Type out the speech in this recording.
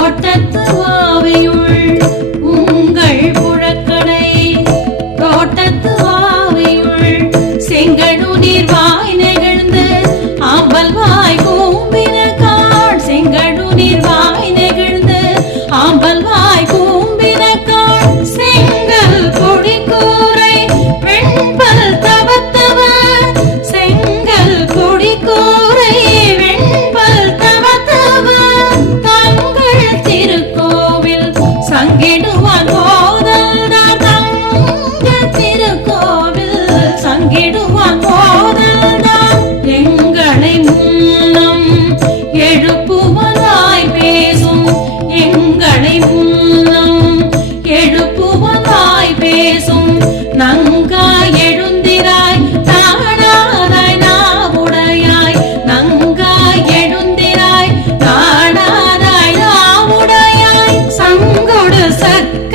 தோட்டத்து ஆவையுள் உங்கள் புழக்கடை தோட்டத்து ஆவையுள் செங்கனு நீர்வா understand.